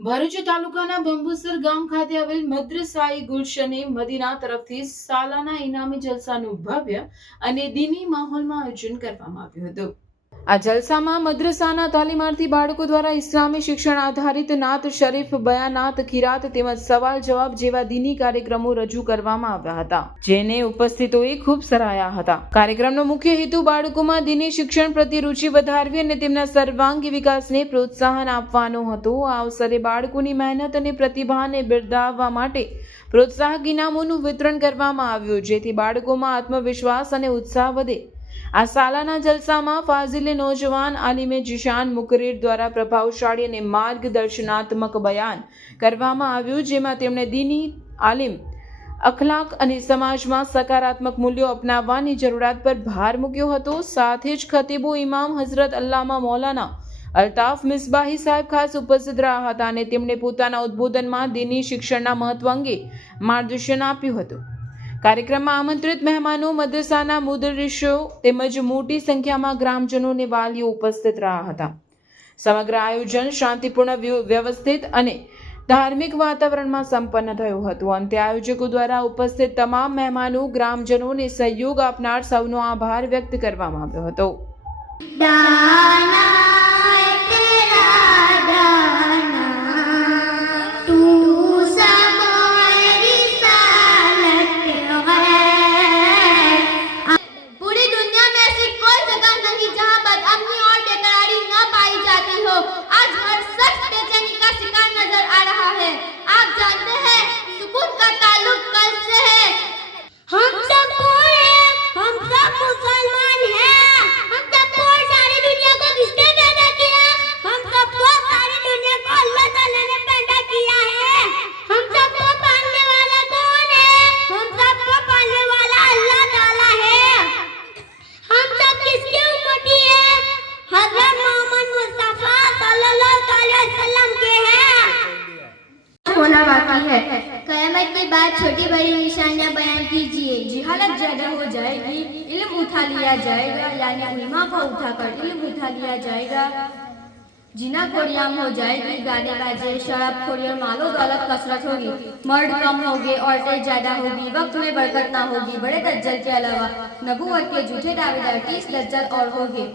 ભરૂચ તાલુકાના બંબુસર ગામ ખાતે આવેલ મદ્રસાઈ ગુલશને મદીના તરફથી સાલાના ઇનામી જલસાનું ભવ્ય અને દીની માહોલમાં આયોજન કરવામાં આવ્યું હતું। આ જલસામાં મદ્રસાના તાલીમાર્થી બાળકો દ્વારા ઇસ્લામી શિક્ષણ આધારિત નાત શરીફ, બયાનાત, કિરાત તેમજ સવાલ જવાબ જેવા દીની કાર્યક્રમો રજૂ કરવામાં આવ્યા હતા, જેને ઉપસ્થિતોએ ખૂબ સરાહ્યા હતા। કાર્યક્રમનો મુખ્ય હેતુ બાળકોમાં દીની શિક્ષણ પ્રત્યે રુચિ વધારવી અને તેમના સર્વાંગી વિકાસને પ્રોત્સાહન આપવાનો હતો। આ અવસરે બાળકોની મહેનત અને પ્રતિભાને બિરદાવવા માટે પ્રોત્સાહક ઇનામોનું વિતરણ કરવામાં આવ્યું, જેથી બાળકોમાં આત્મવિશ્વાસ અને ઉત્સાહ વધે। આ સાલાના જલસામાં ફાઝિલે નौजवान આલિમે જીશાન મુકરીર દ્વારા પ્રભાવશાળી અને માર્ગદર્શનાત્મક બયાન કરવામાં આવ્યું, જેમાં તેમણે દીની આલિમ, અખલાક અને સમાજમાં સકારાત્મક મૂલ્યો અપનાવવાની જરૂરિયાત પર ભાર મૂક્યો હતો। સાથે જ ખતીબો ઇમામ હઝરત અલ્લામા મૌલાના અલ્તાફ મિસબાહી સાહેબ ખાસ ઉપસ્થિત રહ્યા હતા અને તેમણે પોતાના ઉદ્બોધનમાં દીની શિક્ષણના મહત્વ અંગે માર્ગદર્શન આપ્યું હતું। કાર્યક્રમમાં આમંત્રિત મહેમાનો, મદ્રસાના મુદર્રિસો તેમજ મોટી સંખ્યામાં ગ્રામજનો અને વાલીઓ ઉપસ્થિત રહ્યા હતા। સમગ્ર આયોજન શાંતિપૂર્ણ, વ્યવસ્થિત અને ધાર્મિક વાતાવરણમાં સંપન્ન થયું હતું। અંતે આયોજકો દ્વારા ઉપસ્થિત તમામ મહેમાનો, ગ્રામજનોને સહયોગ આપનાર સૌનો આભાર વ્યક્ત કરવામાં આવ્યો હતો। होना बाकी है। क़यामत के बाद छोटी बड़ी निशानियाँ बयान कीजिए। जिहालत ज़्यादा हो जाएगी, इल्म उठा लिया जाएगा, यानी उलमा को उठाकर इल्म उठा लिया जाएगा। जिना खोरियाम हो जाएगी, गाने बाजे, शराब खोरी और मालो दौलत कसरत होगी। मर्द कम होंगे, औरतें ज़्यादा होगी, वक्त में बरकत ना होगी। बड़े दज्जल के अलावा नबूवत के झूठे दावेदार 30 दज्जल और होंगे।